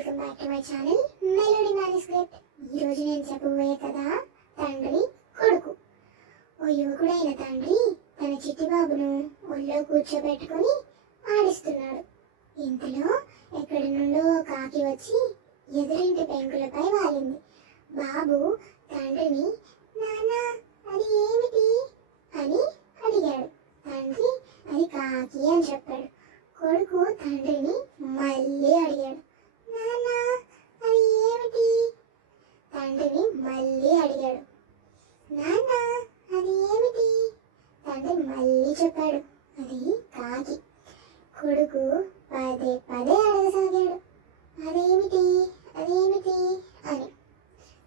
Welcome back to my channel melody manuscript. ఈ రోజు నేను చెప్పబోయే కథ తండ్రి కొడుకు. ఓ యువకుడైన తండ్రి తన చిట్టి బాబును ఒళ్ళో కూర్చోబెట్టుకుని ఆడిస్తున్నాడు. ఇంతలో ఎక్కడి నుండో కాకి వచ్చి ఎదురింటి పెంకులపై వాలింది. బాబు తండ్రిని నానా అది ఏమిటి అని అడిగాడు. తండ్రి అది కాకి అని చెప్పాడు. కొడుకు తండ్రిని మళ్ళీ అడిగాడు, నానా అది ఏమిటి? తండ్రిని మళ్ళీ అడిగాడు, నానా అది ఏమిటి? తండ్రి మళ్ళీ చెప్పాడు, అది కాకి. కొడుకు పదే పదే అడగసాగాడు, అదేమిటి అదేమిటి అని.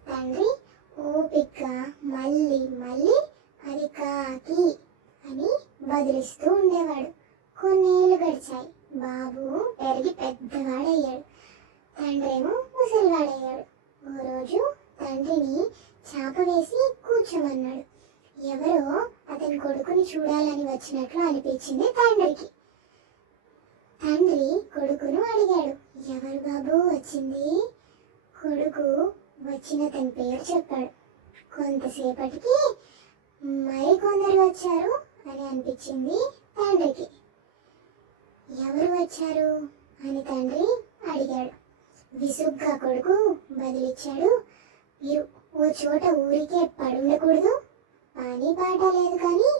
తండ్రి ఓపికగా మళ్ళీ మళ్ళీ అది కాకి అని బదిలిస్తూ ఉండేవాడు. కొన్నేళ్ళు గడిచాయి. బాబు పెరిగి పెద్దవాడయ్యాడు. తండ్రేమో ముసలివాడయ్యాడు. ఓ రోజు తండ్రిని చాప వేసి కూర్చోమన్నాడు. ఎవరో అతని కొడుకుని చూడాలని వచ్చినట్లు అనిపించింది తండ్రికి. తండ్రి కొడుకును అడిగాడు, ఎవరు బాబు వచ్చింది? కొడుకు వచ్చిన తన పేరు చెప్పాడు. కొంతసేపటికి మరికొందరు వచ్చారు అని అనిపించింది తండ్రికి. ఎవరు వచ్చారు అని తండ్రి అడిగాడు. విసుగ్గా కొడుకు బదిలిచ్చాడు, మీరు ఓ చోట ఊరికే పడుండకూడదు, పని పాట లేదు, కానీ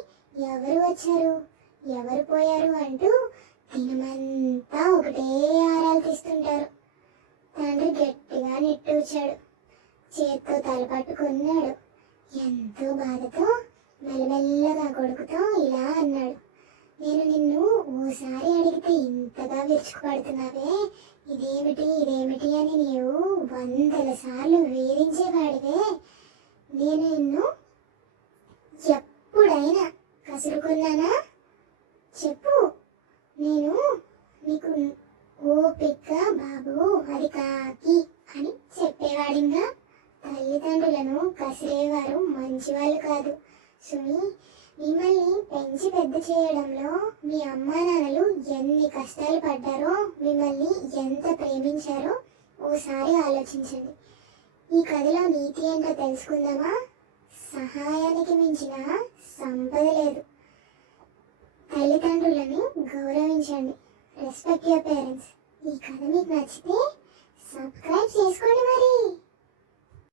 ఎవరు వచ్చారు ఎవరు పోయారు అంటూ దినమంతా ఒకటే ఆరాలు తీస్తుంటారు. తండ్రి గట్టిగా నిట్టూర్చాడు. చేత్తో తల పట్టుకున్నాడు. ఎంతో బాధతో మెల్లమెల్లగా కొడుకుతో ఇలా అన్నాడు, నేను నిన్ను ఓసారి అడిగితే ఇంతగా విరుచుకుపడుతున్నావే, ఇదేమిటి ఇదేమిటి అని నీవు 100 సార్లు వేధించేవాడివే. నేను నిన్ను ఎప్పుడైనా కసురుకున్నానా? చెప్పు. నేను నీకు ఓపిగ్గా బాబు అది కాకి అని చెప్పేవాడింగా. తల్లిదండ్రులను కసిరేవారు మంచివాళ్ళు కాదు సుమి. మిమ్మల్ని పెంచి పెద్ద చేయడంలో మీ అమ్మా నాన్నలు ఎన్ని కష్టాలు పడ్డారో, మిమ్మల్ని ఎంత ప్రేమించారో ఓసారి ఆలోచించండి. ఈ కథలో నీతి ఏంటో తెలుసుకుందామా? సహాయానికి మించిన సంపద లేదు. తల్లిదండ్రులను గౌరవించండి. Respect your parents. ఈ కథ మీకు నచ్చితే సబ్స్క్రైబ్ చేసుకోండి మరి.